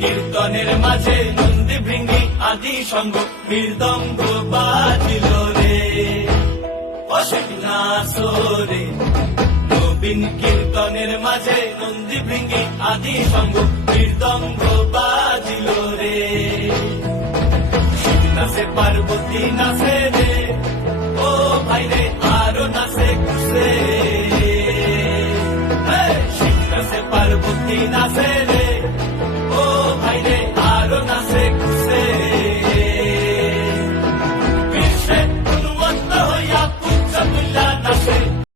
কীর্তনের মাঝে নন্দী ভৃঙ্গি আদি সঙ্গ মৃদঙ্গ বাজিল রে, অশেষ নাচরে। নবীন কীর্তনের মাঝে নন্দী ভৃঙ্গি আদি সঙ্গ মৃদঙ্গ বাজিল রে। শিব নাচে পার্বতী নাচে রে, ও ভাই রে আরো নাচে কুসে। শিব নাচে পার্বতী নাচে